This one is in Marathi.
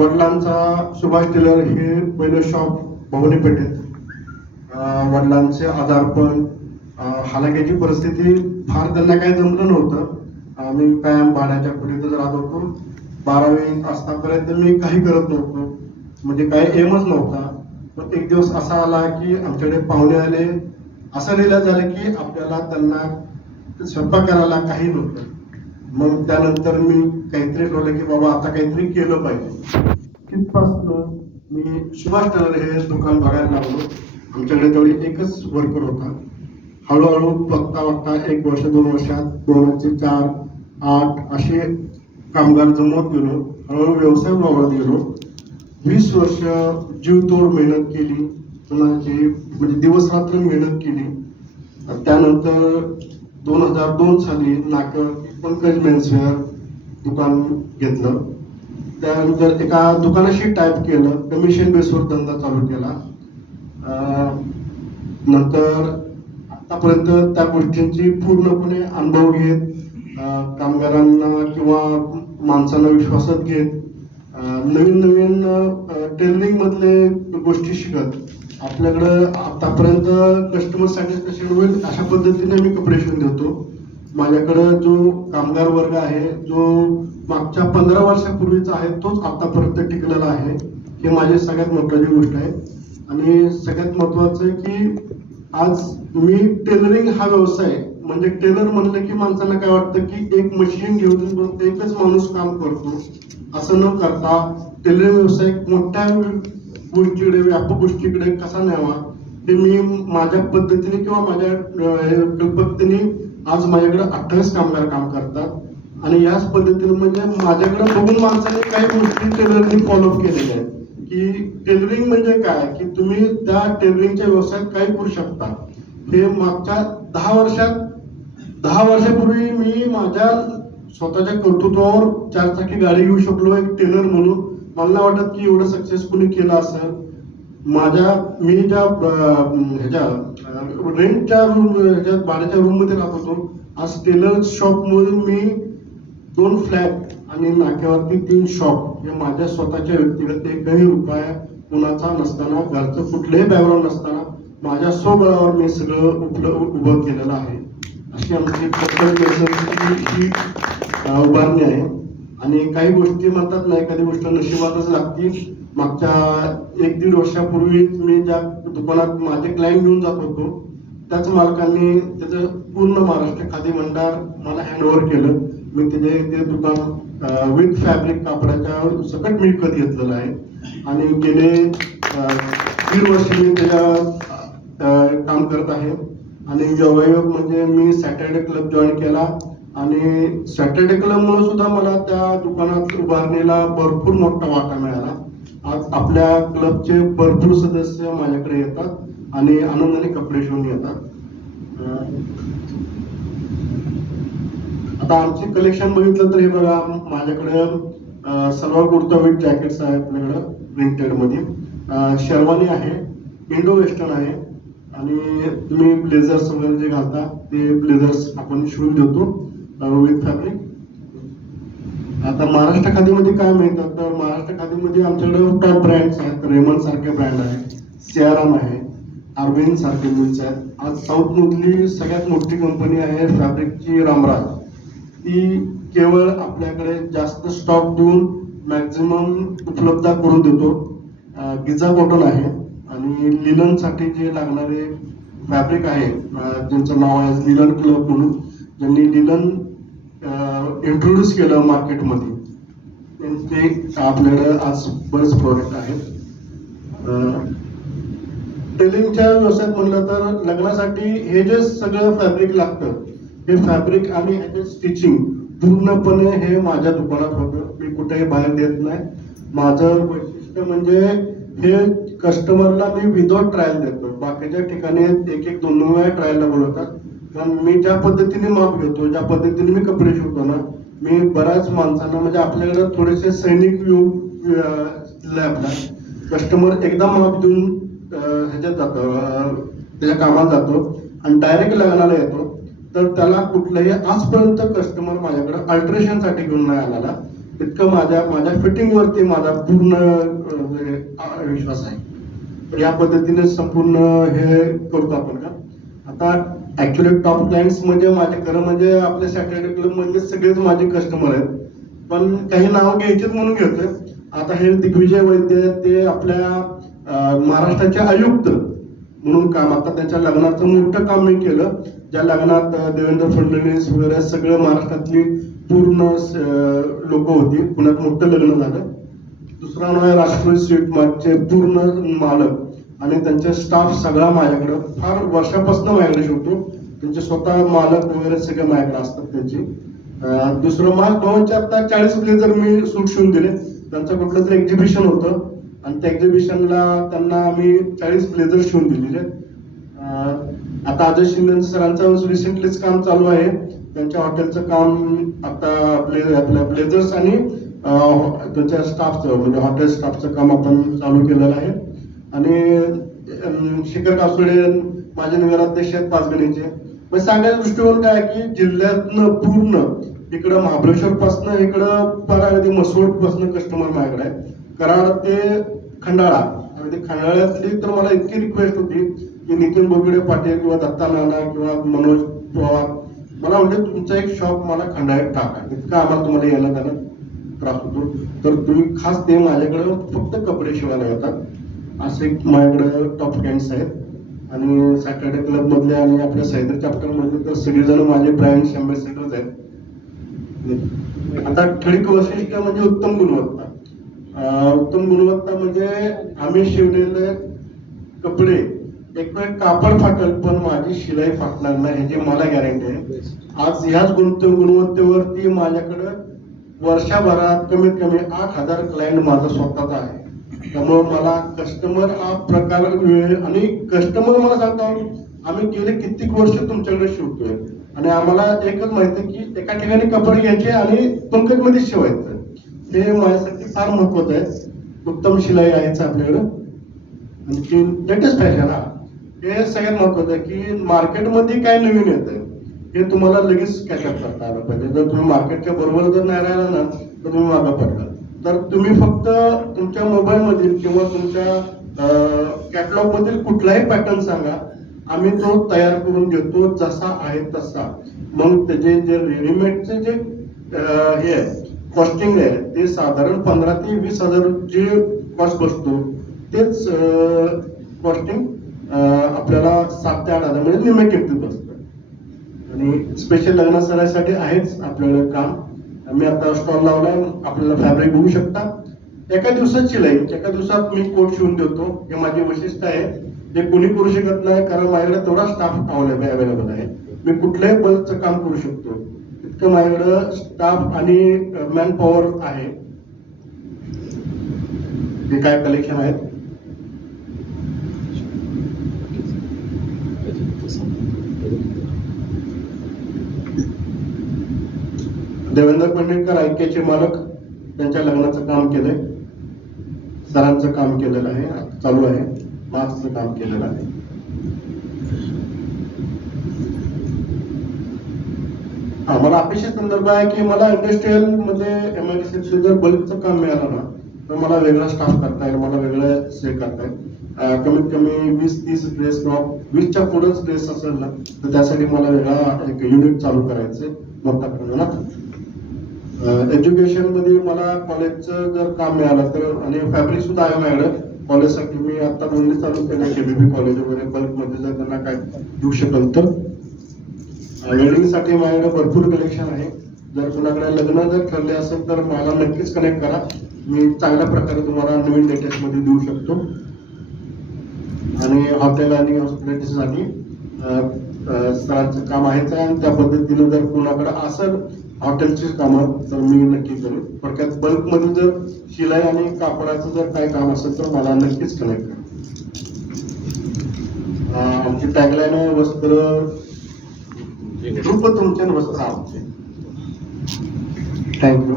वडिलांचा सुभाष टेलर हे पहिलं शॉप भवनी पेठेत वडिलांचे आजारपण हालाक्याची परिस्थिती फार त्यांना काही जमलं नव्हतं. आम्ही कायम भाड्याच्या खोलीतच राहत होतो. बारावी असतापर्यंत मी काही करत नव्हतो. म्हणजे काही एमच नव्हता. पण एक दिवस असा आला की आमच्याकडे पाहुणे आले. असं लिहिलं झालं की आपल्याला त्यांना स्वयंपाक करायला काही नव्हतं. मग त्यानंतर मी काहीतरी ठरवलं की बाबा आता काहीतरी केलं पाहिजे. तिथपासनं मी सुभाष टनर हे दुकान बघायला लागलो. आमच्याकडे तेवढी एकच वर्कर होता. हळूहळू बघता बघता एक वर्ष दोन वर्षात दोनशे चार आठ असे कामगार जमवत गेलो. हळूहळू व्यवसाय वावरत गेलो. वीस वर्ष जीवतोड मेहनत केली. कुणाची म्हणजे दिवस रात्र मेहनत केली. त्यानंतर दोन हजार दोन साली नाकर पंकज मेन्सवेअर दुकान घेतलं. त्यानंतर एका दुकानाशी टाईप केलं. कमिशन बेसवर धंदा चालू केला. नंतर आतापर्यंत त्या गोष्टींची पूर्णपणे अनुभव घेत कामगारांना किंवा माणसांना विश्वासात घेत नवीन नवीन टेलरिंगमधले गोष्टी शिकत. आपल्याकडं आतापर्यंत कस्टमर सॅटिस्फॅक्शन होईल अशा पद्धतीने मी कपडे शिवून देतो. माझ्याकडं जो कामगार वर्ग आहे जो मागच्या पंधरा वर्षापूर्वीचा आहे तोच आतापर्यंत टिकलेला आहे. ही माझी सगळ्यात महत्वाची गोष्ट आहे. आणि सगळ्यात महत्वाचं आहे की आज मी टेलरिंग हा व्यवसाय म्हणजे टेलर म्हणलं की माणसांना काय वाटतं की एक मशीन घेऊन एकच माणूस काम करतो. असं न करता टेलरिंग व्यवसाय मोठ्या गोष्टीकडे व्यापक गोष्टीकडे कसा न्यावा ते मी माझ्या पद्धतीने किंवा माझ्या पद्धतीने आज माझ्याकडे अठ्ठावीस कामगार काम करतात आणि याच पद्धतीने म्हणजे माझ्याकडे बघून माणसाने काही गोष्टी टेलरिंग फॉलोअप केलेल्या आहेत. की टेलरिंग म्हणजे काय? की तुम्ही त्या टेलरिंगच्या व्यवसायात काय करू शकता. हे मागच्या दहा वर्षात दहा वर्षापूर्वी मी माझ्या स्वतःच्या कर्तृत्वावर चारचाकी गाडी घेऊ शकलो एक टेलर म्हणून. मला वाटत की एवढं सक्सेसफुली केलं असेल. माझ्या मी ज्या ह्याच्या रेंटच्या रूम ह्याच्या भाड्याच्या रूममध्ये राहत होतो. आज टेलर शॉपमधून मी दोन फ्लॅट आणि नाक्यावरती तीन शॉप हे माझ्या स्वतःच्या व्यक्तिगत एकही रुपया कुणाचा नसताना घरचं कुठलंही बॅकग्राऊंड नसताना माझ्या स्वबळावर मी सगळं उपलब्ध उभं केलेलं आहे. अशी आमची ही उभारणी आहे. आणि काही गोष्टी म्हणतात ना एखादी गोष्ट नशिबातच लागतील मागच्या एक दीड वर्षापूर्वी मी ज्या दुकानात माझे क्लायंट घेऊन जात होतो त्याच मालकांनी त्याचं पूर्ण महाराष्ट्र खादी भंडार मला हँडओव्हर केलं. मी त्याचे ते दुकान विथ फॅब्रिक कापडाच्या सकट मिळकत घेतलेलं आहे. आणि गेले दीड वर्ष मी त्याच्या काम करत आहे. आणि योगायोग म्हणजे मी सॅटर्डे क्लब जॉईन केला. आणि सॅटर्डे क्लब मुळे सुद्धा मला त्या दुकानात उभारणीला भरपूर मोठा वाटा मिळाला. आज आपल्या क्लबचे भरपूर सदस्य माझ्याकडे येतात आणि आनंदाने कपडे शिवून येतात. आता आमचे कलेक्शन बघितलं तर हे बघा माझ्याकडे अं, सलवार कुर्ता विथ जॅकेट्स आहे आपल्याकडं प्रिंटेडमध्ये शेरवानी आहे इंडो वेस्टर्न आहे आणि तुम्ही ब्लेझर्स वगैरे जे घालता ते ब्लेझर्स आपण शिवून देतो विथ फॅब्रिक आता महाराष्ट्र खादीमध्ये काय मिळतात तर महाराष्ट्र खादीमध्ये आमच्याकडे टॉप ब्रँड्स आहेत. रेमन सारखे ब्रँड आहेत. सियाराम आहे. अरविंद सारखे मिल्स आहेत. आज साऊथ मधली सगळ्यात मोठी कंपनी आहे फॅब्रिकची रामराज. ती केवळ आपल्याकडे जास्त स्टॉक देऊन मॅक्झिमम उपलब्ध करून देतो. गिझा कॉटन आहे. आणि लिलनसाठी जे लागणारे फॅब्रिक आहे ज्यांचं नाव आहे लिलन क्लब म्हणून ज्यांनी लिलन इंट्रोड्यूस केलं मार्केटमध्ये त्यांचे आपल्याकडे आज बरेच प्रोडक्ट आहेत. टेलिंगच्या व्यवसायात म्हणलं तर लग्नासाठी हे जे सगळं फॅब्रिक लागतं हे फॅब्रिक आणि ह्याचे स्टिचिंग पूर्णपणे हे माझ्या दुकानात होतं. मी कुठेही बाहेर देत नाही. माझं वैशिष्ट्य म्हणजे हे कस्टमरला मी विदाउट ट्रायल देतो. बाकीच्या ठिकाणी एक एक दोन दोन वेळा ट्रायलला बोलवतात. पण मी ज्या पद्धतीने माप घेतो ज्या पद्धतीने मी कपडे शिवतो ना मी बऱ्याच माणसांना म्हणजे आपल्याकडे थोडेसे सैनिक युग आपला कस्टमर एकदा माप देऊन ह्याच्यात जातो त्याच्या कामात जातो आणि डायरेक्ट लग्नाला येतो. तर त्याला कुठलंही आजपर्यंत कस्टमर माझ्याकडे अल्ट्रेशनसाठी घेऊन नाही आलेला. इतकं माझ्या माझ्या फिटिंगवरती माझा पूर्ण विश्वास आहे. या पद्धतीने संपूर्ण हे करतो आपण का? आता ऍक्च्युली टॉप क्लायंट्स म्हणजे माझे खरं म्हणजे आपल्या सॅटर्डे क्लब म्हणजे सगळेच माझे कस्टमर आहेत. पण काही नाव घ्यायचेच म्हणून घेतोय. आता हे दिग्विजय वैद्य ते आपल्या महाराष्ट्राचे आयुक्त म्हणून काम आता त्यांच्या लग्नाचं मोठं काम मी केलं ज्या लग्नात देवेंद्र फडणवीस वगैरे सगळं महाराष्ट्रातली पूर्ण लोक होती. पुण्यात मोठं लग्न झालं. दुसरा नाव आहे राष्ट्रीय स्वीट मार्टचे पूर्ण मालक. आणि त्यांचा स्टाफ सगळा माझ्याकडं. फार वर्षापासून माझ्याकडे शिवतो त्यांचे स्वतः मालक वगैरे सगळे माझ्याकडे असतात त्यांचे. दुसरं माल दोनशे आता चाळीस जर मी सूट शिवून दिले त्यांचं कुठलं तरी एक्झिबिशन होतं. आणि त्या एक्झिबिशनला त्यांना आम्ही चाळीस ब्लेझर शिवून दिलेले आता अजय शिंदे सरांचं रिसेंटलीच काम चालू आहे. त्यांच्या हॉटेलचं काम आता ब्ले आपल्या ब्लेझर्स आणि त्यांच्या स्टाफचं म्हणजे हॉटेल स्टाफचं काम आपण चालू केलेलं आहे. आणि अं, शिखर कासोडे माझे नगराध्यक्ष आहेत पाचगणीचे. म्हणजे मग सांगायचा दृष्टिकोन काय आहे की जिल्ह्यातनं पूर्ण इकडं महाबळेश्वर पासनं इकडं परागदी अगदी पासनं कस्टमर माझ्याकडे आहे कराड ते खंडाळा. आणि ते खंडाळ्यातली तर मला इतकी रिक्वेस्ट होती की नितीन बोगडे पाटील किंवा दत्ता नाना किंवा मनोज पवार. मला म्हणजे तुमचा एक शॉप मला खंडाळ्यात टाका. इतका आम्हाला तुम्हाला यायला त्याला त्रास होतो. तर तुम्ही खास ते माझ्याकडे फक्त कपडे शिवायला येतात. असे एक माझ्याकडे टॉप फ्रेंड्स आहेत. आणि सॅटर्डे क्लब मधले आणि आपल्या सैदर चॅप्टर मधले तर सगळेजण माझे ब्रँड अँबॅसेडर्स आहेत. आता ठळक वैशिष्ट्य म्हणजे उत्तम गुणवत्ता. उत्तम गुणवत्ता म्हणजे आम्ही शिवलेले कपडे. एक वेळ कापड फाटल पण माझी शिलाई फाटणार नाही ह्याची मला गॅरंटी आहे. आज ह्याच गुण गुणवत्तेवरती माझ्याकडं वर्षभरात कमीत कमी आठ हजार क्लायंट माझा स्वतःचा आहे. त्यामुळं मला कस्टमर हा प्रकार आणि कस्टमर मला सांगतात आम्ही गेले कित्येक वर्ष तुमच्याकडे शिवतोय. आणि आम्हाला एकच माहिती की एका ठिकाणी कपडे घ्यायचे आणि पंकजमध्ये शिवायचं. हे माझ्यासाठी फार महत्वाचं आहे. उत्तम शिलाई आहेच आपल्याकडं. आणखी लेटेस्ट फॅशन हा. हे सगळ्यात महत्वाचं आहे की मार्केटमध्ये काय नवीन येतं हे तुम्हाला लगेच कॅचअप करता आलं पाहिजे. जर तुम्ही मार्केटच्या बरोबर जर नाही राहिला ना तर तुम्ही मागं पडता. तर तुम्ही फक्त तुमच्या मोबाईल मधील किंवा तुमच्या कॅटलॉग मधील कुठलाही पॅटर्न सांगा. आम्ही तो तयार करून देतो जसा आहे तसा. मग त्याचे जे रेडीमेडचे जे हे आहे कॉस्टिंग आहे ते साधारण पंधरा ते वीस हजार जे कॉस्ट बसतो तेच कॉस्टिंग आपल्याला सात ते आठ हजार म्हणजे लिमिटेड बसतं. आणि स्पेशल लग्न सराईसाठी आहेच आपल्याला काम. आम्ही आता स्टॉल लावलाय. आपल्याला फॅब्रिक बघू शकता. एका दिवसात शिलाई. एका दिवसात मी कोट शिवून देतो. हे माझी वैशिष्ट्य आहे. जे कोणी करू शकत नाही कारण माझ्याकडे तेवढा स्टाफ अवेलेबल आहे. मी कुठल्याही बल्कचं काम करू शकतो. इतकं माझ्याकडं स्टाफ आणि uh, मॅन पॉवर आहे. ते काय कलेक्शन आहेत? देवेंद्र पंडितकर ऐक्याचे मालक त्यांच्या लग्नाचं काम केलंय. सरांचं काम केलेलं आहे चालू आहे. मार्क्सचं काम केलेलं आहे. मला अपेक्षित संदर्भ आहे की मला इंडस्ट्रीयलमध्ये एमआयडीसी जर बल्कचं काम मिळालं ना तर मला वेगळा स्टाफ करता येईल मला वेगळं से करता येईल. कमीत कमी वीस तीस ड्रेस किंवा वीसच्या पुढेच ड्रेस असेल ना तर त्यासाठी मला वेगळा एक युनिट चालू करायचं मोठा प्रमाणात एज्युकेशनमध्ये मला कॉलेजचं जर काम मिळालं तर आणि फॅब्रिक सुद्धा आहे माझ्याकडे. कॉलेजसाठी मी आता दोन्ही चालू केलं केबीबी कॉलेज वगैरे बल्कमध्ये जर त्यांना काय देऊ शकेल तर. वेडिंगसाठी माझ्याकडे भरपूर कलेक्शन आहे. जर कुणाकडे लग्न जर ठरले असेल तर मला नक्कीच कनेक्ट करा. मी चांगल्या प्रकारे तुम्हाला नवीन लेटेस्टमध्ये देऊ शकतो. आणि हॉटेल आणि हॉस्पिटॅलिटीसाठी सरांचं काम आहे. आणि त्या पद्धतीनं जर कुणाकडे असेल हॉटेलची कामं तर मी नक्की करेन. थोडक्यात बल्कमध्ये जर शिलाई आणि कापडाचं जर काय काम असेल तर मला नक्कीच कनेक्ट करा अं, आमची टॅगलाईन आहे वस्त्र ध्रुप तुमचे वस्त्र आमचे. थँक्यू